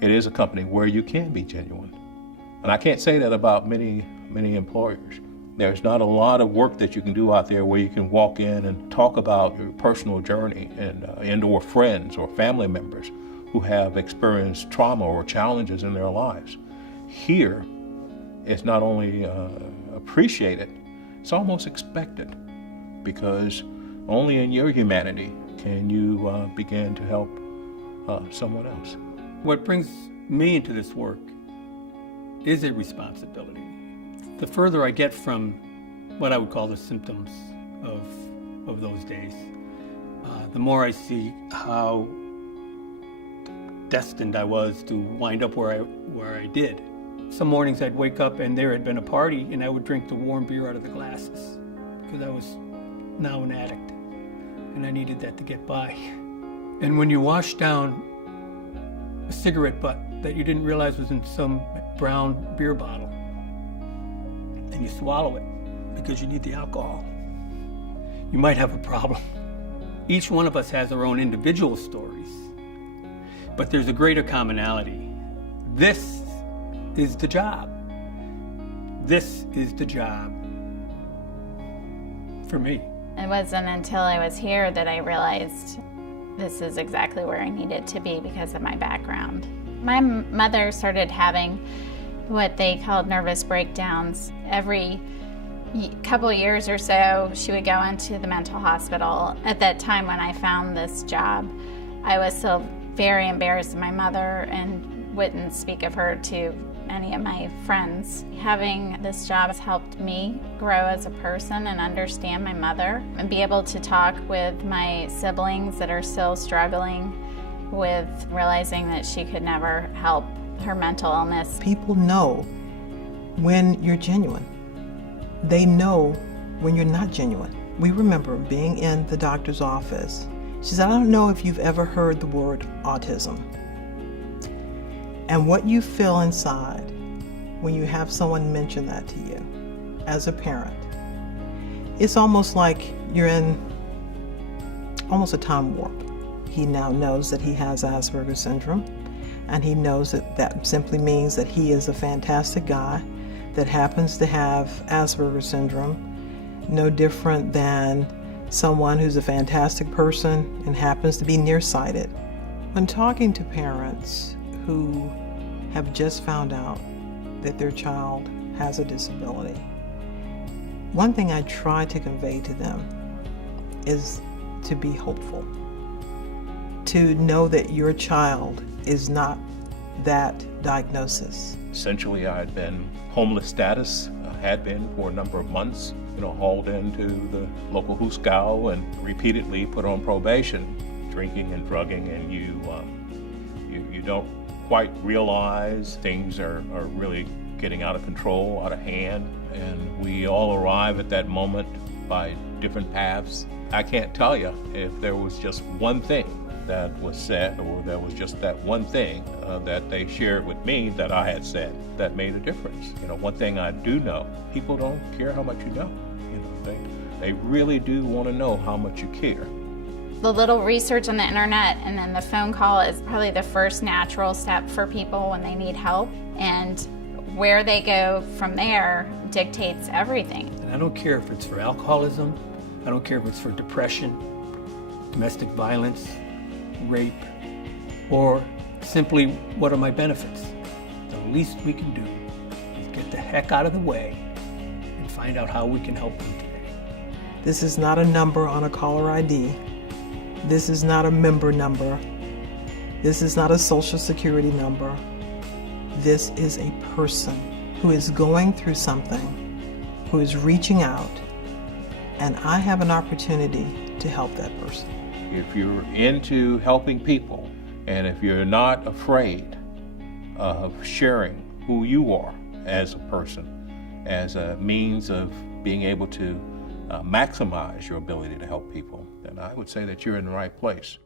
It is a company where you can be genuine. And I can't say that about many employers. There's not a lot of work that you can do out there where you can walk in and talk about your personal journey and/or friends or family members who have experienced trauma or challenges in their lives. Here, it's not only appreciated, it's almost expected, because only in your humanity can you begin to help someone else. What brings me into this work is a responsibility. The further I get from what I would call the symptoms of those days, the more I see how destined I was to wind up where I did. Some mornings I'd wake up and there had been a party and I would drink the warm beer out of the glasses because I was now an addict and I needed that to get by. And when you wash down a cigarette butt that you didn't realize was in some brown beer bottle and you swallow it because you need the alcohol, you might have a problem. Each one of us has our own individual stories, but there's a greater commonality. This is the job. This is the job for me. It wasn't until I was here that I realized this is exactly where I needed to be because of my background. My mother started having what they called nervous breakdowns. Every couple of years or so, she would go into the mental hospital. At that time when I found this job, I was still very embarrassed of my mother and wouldn't speak of her to any of my friends. Having this job has helped me grow as a person and understand my mother and be able to talk with my siblings that are still struggling with realizing that she could never help her mental illness. People know when you're genuine. They know when you're not genuine. We remember being in the doctor's office. She said, I don't know if you've ever heard the word autism. And what you feel inside when you have someone mention that to you as a parent, it's almost like you're in almost a time warp. He now knows that he has Asperger's syndrome, and he knows that that simply means that he is a fantastic guy that happens to have Asperger's syndrome, no different than someone who's a fantastic person and happens to be nearsighted. When talking to parents who have just found out that their child has a disability, one thing I try to convey to them is to be hopeful, to know that your child is not that diagnosis. Essentially, I had been homeless status, had been for a number of months, hauled into the local hoosegow and repeatedly put on probation, drinking and drugging, and you don't quite realize things are really getting out of control, out of hand, and we all arrive at that moment by different paths. I can't tell you if there was just one thing that was said, or there was just that one thing that they shared with me that I had said that made a difference. One thing I do know, people don't care how much you know. They really do want to know how much you care. The little research on the internet and then the phone call is probably the first natural step for people when they need help, and where they go from there dictates everything. And I don't care if it's for alcoholism, I don't care if it's for depression, domestic violence, rape, or simply what are my benefits. The least we can do is get the heck out of the way and find out how we can help them today. This is not a number on a caller ID. This is not a member number. This is not a social security number. This is a person who is going through something, who is reaching out, and I have an opportunity to help that person. If you're into helping people, and if you're not afraid of sharing who you are as a person, as a means of being able to maximize your ability to help people, then I would say that you're in the right place.